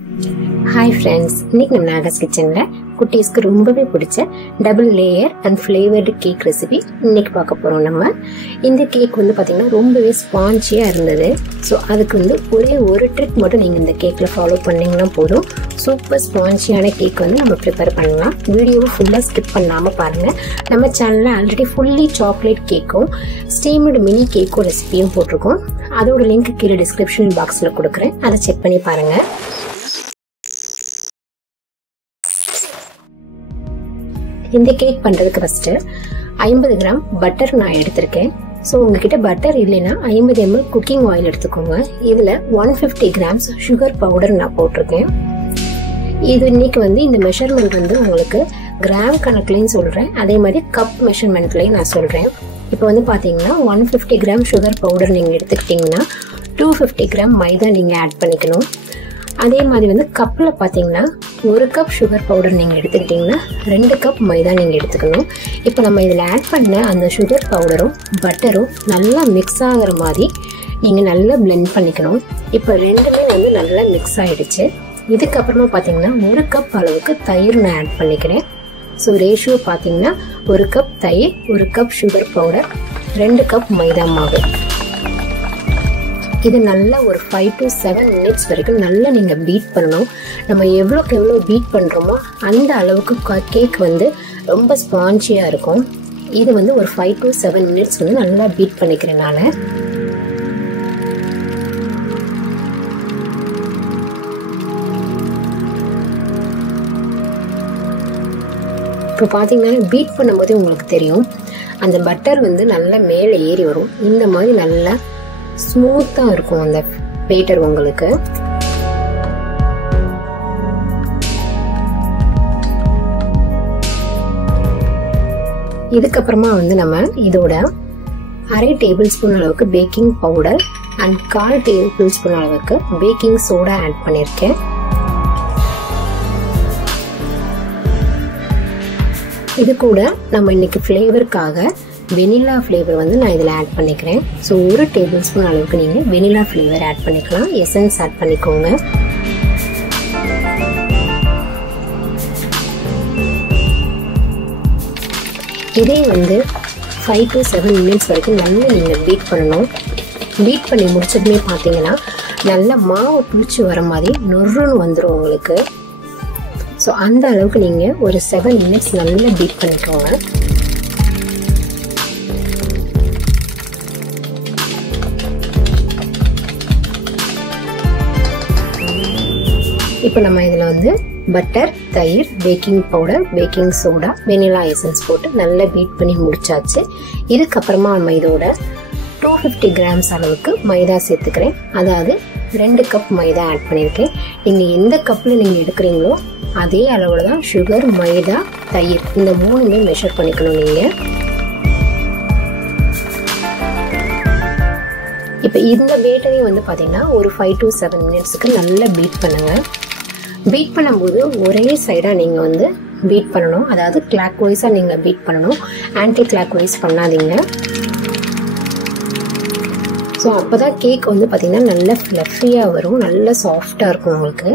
Hi friends, இன்னைக்கு நம்ம நாகஸ் கிச்சன்ல குட்டீஸ்க்கு ரொம்பவே பிடிச்ச double layer and flavoured cake recipe இன்னைக்கு பார்க்க போறோம். நம்ம இந்த கேக் வந்து பாத்தீங்கன்னா ரொம்பவே ஸ்பாஞ்சியா இருந்தது. ஸோ அதுக்கு வந்து ஒரே ஒரு ட்ரிக் மட்டும் நீங்க இந்த கேக்ல ஃபாலோ பண்ணீங்கன்னா போதும், சூப்பர் ஸ்பாஞ்சியான கேக் வந்து நம்ம ப்ரிப்பேர் பண்ணலாம். வீடியோவை ஃபுல்லா ஸ்கிப் பண்ணாம பாருங்க. நம்ம சேனல்ல ஆல்ரெடி ஃபுல்லி சாக்லேட் கேக்கும் ஸ்டீம்டு மினி கேக்கும் ரெசிபியும் போட்டிருக்கோம். அதோட லிங்க் கீழே டிஸ்கிரிப்ஷன் பாக்ஸ்ல கொடுக்குறேன், அதை செக் பண்ணி பாருங்க. இந்த கேக் பண்றதுக்கு ஃபர்ஸ்ட் 50 கிராம் பட்டர் நான் எடுத்திருக்கேன். ஸோ உங்ககிட்ட பட்டர் இல்லைன்னா 50 ml குக்கிங் ஆயில் எடுத்துக்கோங்க. இதுல 150 கிராம்ஸ் சுகர் பவுடர் நான் போட்டிருக்கேன். இது இன்னைக்கு வந்து இந்த மெஷர்மெண்ட் வந்து உங்களுக்கு கிராம் கணக்குலையும் சொல்றேன், அதே மாதிரி கப் மெஷர்மெண்ட்லையும் நான் சொல்றேன். இப்போ வந்து பாத்தீங்கன்னா 150 கிராம் சுகர் பவுடர் நீங்க எடுத்துக்கிட்டீங்கன்னா 250 கிராம் மைதா நீங்க ஆட் பண்ணிக்கணும். அதே மாதிரி வந்து கப்ல பாத்தீங்கன்னா 1 கப் சுகர் பவுடர் நீங்க எடுத்துக்கிட்டீங்கன்னா 2 கப் மைதா நீங்க எடுத்துக்கணும். இப்போ நம்ம இதுல ஆட் பண்ண அந்த சுகர் பவுடரும் பட்டரும் நல்லா மிக்ஸ் ஆகுற மாதிரி நீங்க நல்லா பிளெண்ட் பண்ணிக்கணும். இப்போ ரெண்டுமே வந்து நல்லா மிக்ஸ் ஆயிடுச்சு. இதுக்கப்புறமா பாத்தீங்கன்னா 1 கப் அளவுக்கு தயிர் நான் ஆட் பண்ணிக்கிறேன். ஸோ ரேஷியோ பாத்தீங்கன்னா 1 கப் தயிர், 1 கப் சுகர் பவுடர், 2 கப் மைதா மாவு. இது நல்லா ஒரு 5 to 7 minutes வரைக்கும் நல்லா நீங்க பீட் பண்ணணும். நம்ம எவ்வளோக்கு எவ்வளோ பீட் பண்றோமோ அந்த அளவுக்கு கேக் வந்து ரொம்ப ஸ்பாஞ்சியா இருக்கும். இது வந்து ஒரு 5 to 7 minutes வந்து நல்லா பீட் பண்ணிக்கிறேன் நான். இப்போ பாத்தீங்கன்னா பீட் பண்ணும்போது உங்களுக்கு தெரியும் அந்த பட்டர் வந்து நல்லா மேலே ஏறி வரும். இந்த மாதிரி நல்லா ஸ்மூத்தா இருக்கும் அந்த பேட்டர் உங்களுக்கு. இதுக்கப்புறமா வந்து நம்ம இதோட 1/2 டேபிள் ஸ்பூன் அளவுக்கு baking powder and 1/4 table spoon அளவுக்கு பேக்கிங் சோடா ஆட் பண்ணிருக்கேன். இது கூட நம்ம இன்னைக்கு ஃப்ளேவருக்காக வெனிலா ஃப்ளேவர் வந்து நான் இதில் ஆட் பண்ணிக்கிறேன். ஸோ 1 டேபிள் ஸ்பூன் அளவுக்கு நீங்கள் வெனிலா ஃப்ளேவர் ஆட் பண்ணிக்கலாம். எசன்ஸ் ஆட் பண்ணிக்கோங்க. இதே வந்து 5 to 7 minutes வரைக்கும் நல்லா நீங்கள் பீட் பண்ணணும். பீட் பண்ணி முடிச்சதுமே பார்த்தீங்கன்னா நல்லா மாவு புளிச்சு வர மாதிரி நொறுன்னு வந்துடும் உங்களுக்கு. ஸோ அந்த அளவுக்கு நீங்கள் ஒரு 7 minutes நல்லா பீட் பண்ணிக்கோங்க. இப்போ நம்ம இதில் வந்து பட்டர், தயிர், baking powder, baking soda, vanilla essence போட்டு நல்லா பீட் பண்ணி முடிச்சாச்சு. இதுக்கப்புறமா நம்ம இதோட 250 கிராம்ஸ் அளவுக்கு மைதா சேர்த்துக்கிறேன். அதாவது 2 கப் மைதா ஆட் பண்ணியிருக்கேன். நீங்கள் எந்த கப்பில் நீங்கள் எடுக்கிறீங்களோ அதே அளவில் தான் சுகர், மைதா, தயிர் இந்த 3மே மெஷர் பண்ணிக்கணும் நீங்கள். இப்போ இந்த பேட்டரையும் வந்து பார்த்தீங்கன்னா ஒரு 5 to 7 minutesக்கு நல்லா பீட் பண்ணுங்க. பீட் பண்ணும்போது ஒரே சைடாக நீங்கள் வந்து பீட் பண்ணணும். அதாவது கிளாக் வைஸாக நீங்கள் பீட் பண்ணணும், ஆன்டி கிளாக் வைஸ் பண்ணாதீங்க. ஸோ அப்போ தான் கேக் வந்து பார்த்தீங்கன்னா நல்லா ஃப்ளஃபியாக வரும், நல்லா சாஃப்டாக இருக்கும் உங்களுக்கு.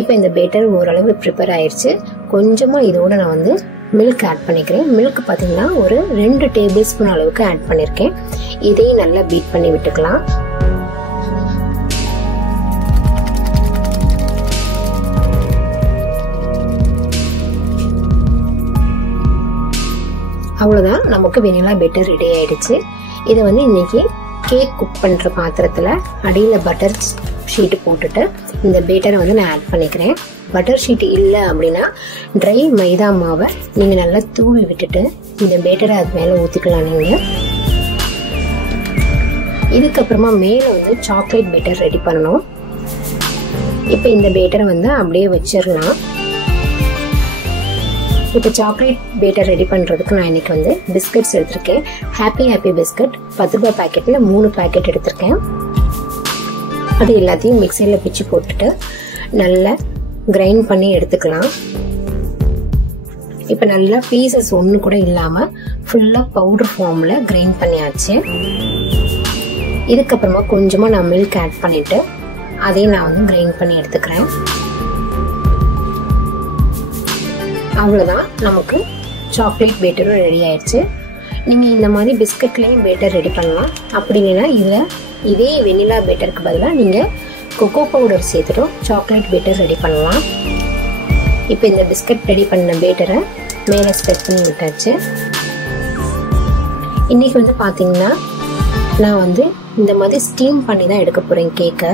இப்போ இந்த பேட்டர் ஓரளவு ப்ரிப்பேர் ஆயிடுச்சு. கொஞ்சமாக இதோட நான் வந்து மில்க் ஆட் பண்ணிக்கிறேன். மில்க் பார்த்தீங்கன்னா ஒரு 2 டேபிள் ஸ்பூன் அளவுக்கு ஆட் பண்ணியிருக்கேன். இதையும் நல்லா பீட் பண்ணி விட்டுக்கலாம். அவ்வளோதான், நமக்கு வெனிலா பேட்டர் ரெடி ஆயிடுச்சு. இதை வந்து இன்னைக்கு கேக் குக் பண்ணுற பாத்திரத்தில் அடியில் பட்டர் ஷீட்டு போட்டுட்டு இந்த பேட்டரை வந்து நான் ஆட் பண்ணிக்கிறேன். பட்டர் ஷீட் இல்லை அப்படின்னா ட்ரை மைதா மாவை நீங்கள் நல்லா தூவி விட்டுட்டு இந்த பேட்டரை அது மேலே ஊற்றிக்கலாம் நீங்கள். இதுக்கப்புறமா மேலே வந்து சாக்லேட் பேட்டர் ரெடி பண்ணணும். இப்போ இந்த பேட்டரை வந்து அப்படியே வச்சிடலாம். இப்போ சாக்லேட் பேட்டர் ரெடி பண்ணுறதுக்கு நான் இன்னைக்கு வந்து பிஸ்கட்ஸ் எடுத்திருக்கேன். ஹாப்பி பிஸ்கட் 10 ரூபாய் பேக்கெட்டில் 3 பேக்கெட் எடுத்திருக்கேன். அது எல்லாத்தையும் மிக்சியில் பிச்சு போட்டுட்டு நல்லா கிரைண்ட் பண்ணி எடுத்துக்கலாம். இப்போ நல்லா பீசஸ் ஒன்று கூட இல்லாமல் ஃபுல்லாக பவுடர் ஃபார்மில் கிரைண்ட் பண்ணியாச்சு. இதுக்கப்புறமா கொஞ்சமாக நான் மில்க் ஆட் பண்ணிவிட்டு அதையும் நான் வந்து கிரைண்ட் பண்ணி எடுத்துக்கிறேன். அவ்வளோதான், நமக்கு சாக்லேட் பேட்டரும் ரெடி ஆயிடுச்சு. நீங்கள் இந்த மாதிரி பிஸ்கட்லேயும் பேட்டர் ரெடி பண்ணலாம். அப்படின்னா இதே வெனிலா பேட்டருக்கு பதிலாக நீங்கள் கொக்கோ பவுடர் சேர்த்துட்டும் சாக்லேட் பேட்டர் ரெடி பண்ணலாம். இப்போ இந்த பிஸ்கட் ரெடி பண்ண பேட்டரை மேலே ஸ்ப்ரெட் பண்ணி விட்டாச்சு. இன்றைக்கி வந்து பார்த்தீங்கன்னா நான் வந்து இந்த மாதிரி ஸ்டீம் பண்ணி தான் எடுக்க போகிறேன் கேக்கை.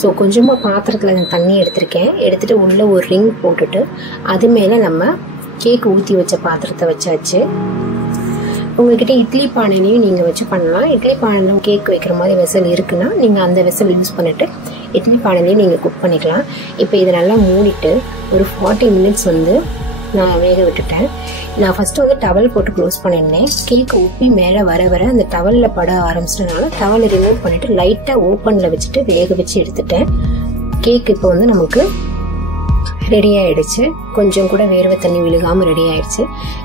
ஸோ கொஞ்சமாக பாத்திரத்தில் நான் தண்ணி எடுத்திருக்கேன். எடுத்துகிட்டு உள்ளே ஒரு ரிங் போட்டுட்டு அது மேலே நம்ம கேக் ஊற்றி வச்ச பாத்திரத்தை வச்சாச்சு. உங்கள்கிட்ட இட்லி பானையிலையும் நீங்கள் வச்சு பண்ணலாம். இட்லி பானையில் கேக் வைக்கிற மாதிரி வெசல் இருக்குன்னா நீங்கள் அந்த வெசல் யூஸ் பண்ணிவிட்டு இட்லி பானையிலையும் நீங்கள் குக் பண்ணிக்கலாம். இப்போ இதை நல்லா மூடிட்டு ஒரு 40 மினிட்ஸ் வந்து நான் வேக விட்டுட்டேன். நான் ஃபஸ்ட்டு வந்து டவல் போட்டு க்ளோஸ் பண்ணியிருந்தேன். கேக் உப்பி மேலே வர அந்த டவலில் பட ஆரம்பிச்சிட்டனால டவலை ரிமூவ் பண்ணிவிட்டு லைட்டாக ஓப்பனில் வச்சுட்டு வேக வச்சு எடுத்துட்டேன். கேக் இப்போ வந்து நமக்கு ரெடி ஆகிடுச்சு. கொஞ்சம் கூட வேர்வை தண்ணி விழுகாமல் ரெடி ஆகிடுச்சு.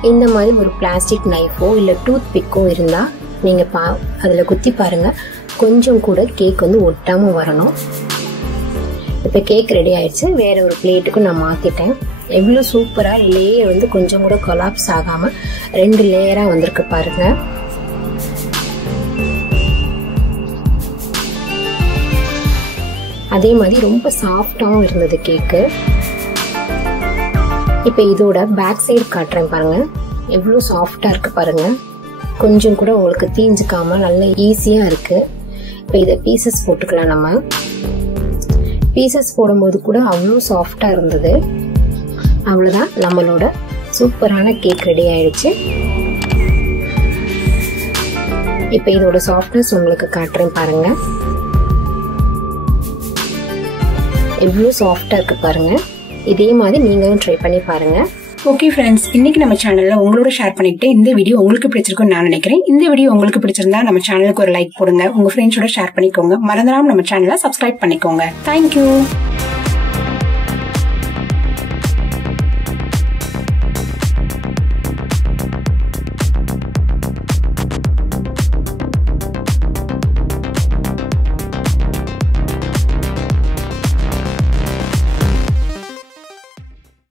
இந்த மாதிரி ஒரு பிளாஸ்டிக் நைஃபோ இல்லை டூத் பிக்கோ இருந்தால் நீங்கள் அதில் குத்தி பாருங்கள், கொஞ்சம் கூட கேக் வந்து ஒட்டாமல் வரணும். இப்போ கேக் ரெடி ஆயிடுச்சு. வேற ஒரு பிளேட்டுக்கு நான் மாற்றிட்டேன். எவ்வளோ சூப்பராக லேயர் வந்து கொஞ்சம் கூட கொலாப்ஸ் ஆகாமல் 2 லேயராக வந்திருக்கு பாருங்க. அதே மாதிரி ரொம்ப சாஃப்டாகவும் இருந்தது கேக்கு. இப்போ இதோட பேக் சைடு காட்டுறேன் பாருங்க, எவ்வளோ சாஃப்டாக இருக்கு பாருங்க. கொஞ்சம் கூட உங்களுக்கு தீஞ்சிக்காம நல்ல ஈஸியாக இருக்கு. இப்போ இதை பீசஸ் போட்டுக்கலாம். நம்ம பீசஸ் போடும்போது கூட அவ்வளோ சாஃப்டாக இருந்தது. அவ்வளோதான், நம்மளோட சூப்பரான கேக் ரெடி ஆயிடுச்சு. இப்போ இதோட சாஃப்ட்னஸ் உங்களுக்கு காட்டுறேன் பாருங்க, எவ்வளோ சாஃப்டாக இருக்கு பாருங்க. இதே மாதிரி நீங்களும் ட்ரை பண்ணி பாருங்க. ஓகே ஃப்ரெண்ட்ஸ், இன்னைக்கு நம்ம சேனல்ல உங்களோட ஷேர் பண்ணிக்கிட்டு இந்த வீடியோ உங்களுக்கு பிடிச்சிருக்குன்னு நான் நினைக்கிறேன். இந்த வீடியோ உங்களுக்கு பிடிச்சிருந்தா நம்ம சேனலுக்கு ஒரு லைக் போடுங்க, உங்க ஃப்ரெண்ட்ஸோட ஷேர் பண்ணிக்கோங்க. மறந்துடாம நம்ம சேனலை சப்ஸ்கிரைப் பண்ணிக்கோங்க. தேங்க்யூ.